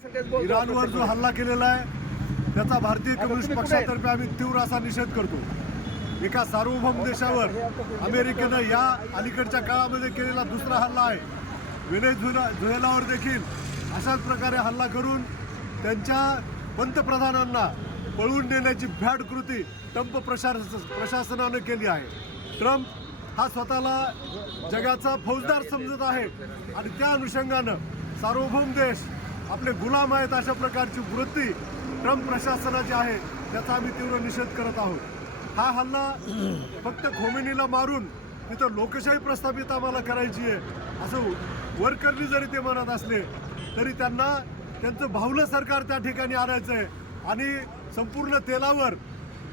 इराणवर जो हल्ला केलेला आहे त्याचा भारतीय कम्युनिस्ट पक्षातर्फे आम्ही तीव्र असा निषेध करतो। एका सार्वभौम देशावर अमेरिकेनं या अलीकडच्या काळामध्ये केलेला दुसरा हल्ला आहे। व्हेनेझुएलावर देखील अशाच प्रकारे हल्ला करून त्यांच्या पंतप्रधानांना पळवून नेण्याची भ्याड कृती ट्रम्प प्रशासनाने केली आहे। ट्रम्प हा स्वतःला जगाचा फौजदार समजत आहे आणि त्या अनुषंगानं सार्वभौम देश आपले गुलाम आहेत अशा प्रकारची वृत्ती ट्रम्प प्रशासनाची आहे, त्याचा आम्ही तीव्र निषेध करत आहोत। हा हल्ला फक्त खोमेनीला मारून तिथं लोकशाही प्रस्थापित आम्हाला करायची आहे असं वरकरणी जरी ते म्हणत असले तरी त्यांना त्यांचं भावलं सरकार त्या ठिकाणी आणायचं आहे आणि संपूर्ण तेलावर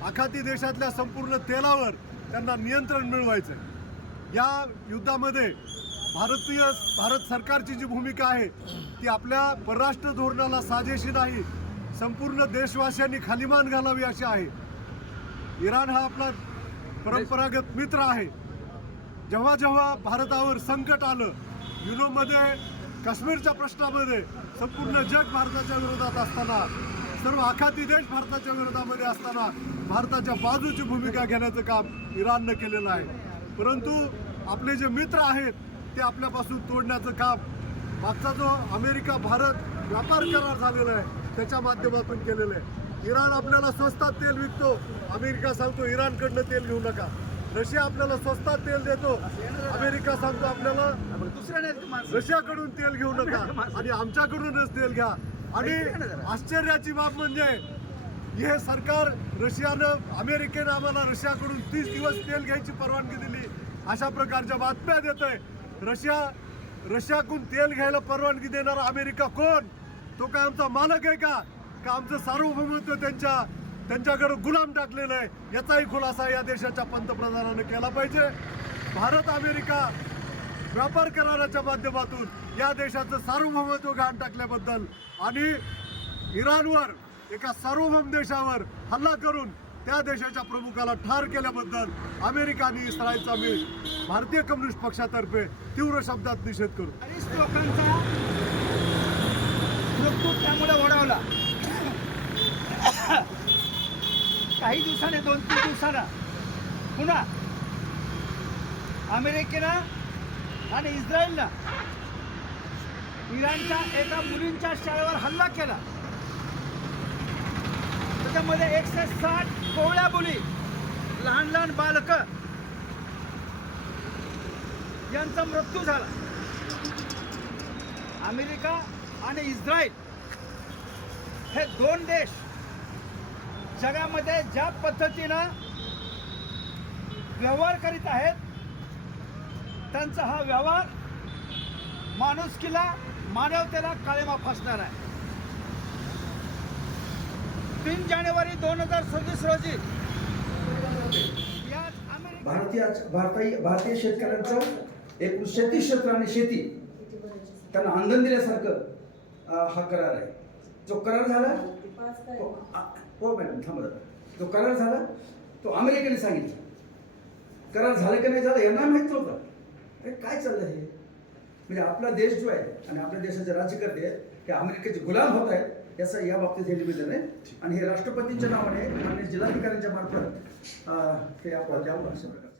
आखाती देशातल्या संपूर्ण तेलावर त्यांना नियंत्रण मिळवायचं आहे। या युद्धामध्ये भारत सरकारची जी भूमिका आहे ती आपल्या परराष्ट्र धोरणाला साजेशी नाही, संपूर्ण देशवासियांनी खालीमान घालावी अशी आहे। इराण हा आपला परंपरागत मित्र आहे। जेव्हा जेव्हा भारतावर संकट आलं, युरोपमध्ये काश्मीरच्या प्रश्नामध्ये संपूर्ण जग भारताच्या विरोधात असताना, सर्व आखाती देश भारताच्या विरोधामध्ये असताना भारताच्या बाजूची भूमिका घेण्याचं काम इराणनं केलेलं आहे। परंतु आपले जे मित्र आहेत ते आपल्यापासून तोडण्याचं काम मागचा जो अमेरिका भारत व्यापार करार झालेला आहे त्याच्या माध्यमातून केलेलं आहे। इराण आपल्याला स्वस्तात तेल विकतो, अमेरिका सांगतो इराणकडनं तेल घेऊ नका। रशिया आपल्याला स्वस्तात तेल देतो, अमेरिका सांगतो आपल्याला रशियाकडून तेल घेऊ नका आणि आमच्याकडूनच तेल घ्या। आणि आश्चर्याची बाब म्हणजे हे सरकार रशियानं अमेरिकेनं आम्हाला रशियाकडून 30 दिवस तेल घ्यायची परवानगी दिली अशा प्रकारच्या बातम्या देतोय। रशियाकडून तेल घ्यायला परवानगी देणारा अमेरिका कोण? तो काय आमचा मालक आहे का आमचं सार्वभौमत्व त्यांच्याकडे गुलाम टाकलेलं आहे? याचाही खुलासा या देशाच्या पंतप्रधानाने केला पाहिजे। भारत अमेरिका व्यापार कराराच्या माध्यमातून या देशाचं सार्वभौमत्व घाण टाकल्याबद्दल आणि इराणवर एका सार्वभौम देशावर हल्ला करून त्या देशाच्या प्रमुखाला ठार केल्याबद्दल अमेरिका आणि इस्रायलचा मी भारतीय कम्युनिस्ट पक्षातर्फे तीव्र शब्दात निषेध करू। 40 लोकांचा मृत्यू त्यामुळे ओढावला। काही दिवसाने 2-3 दिवसांना पुन्हा अमेरिकेनं आणि इस्रायलनं इराणच्या एका मुलींच्या शाळेवर हल्ला केला। त्याच्यामध्ये 160 कोवळ्या मुली, लहान लहान बालकं यांचा मृत्यू झाला। अमेरिका आणि इस्रायल हे 2 देश जगामध्ये ज्या पद्धतीनं व्यवहार करीत आहेत त्यांचा हा व्यवहार माणुसकीला, मानवतेला काळिमा फासणार आहे। 3 जानेवारी 2026 रोजी भारतीय शेतकऱ्यांचं एक शेती क्षेत्र आणि शेती त्यांना आंदोलन दिल्यासारखं हा करार आहे। जो करार झाला हो मॅडम थांबा, जो करार झाला तो अमेरिकेने सांगितलं। करार झालं की नाही झालं यांना माहीत नव्हतं। अरे काय चाललं हे? म्हणजे आपला देश जो आहे आणि आपल्या देशाचे राज्यकर्ते हे अमेरिकेचे गुलाम होत आहेत याचं या बाबतीत हे निवेदन आहे आणि हे राष्ट्रपतींच्या नावाने आणि जिल्हाधिकाऱ्यांच्या मार्फत हे आपण द्यावं अशा प्रकारे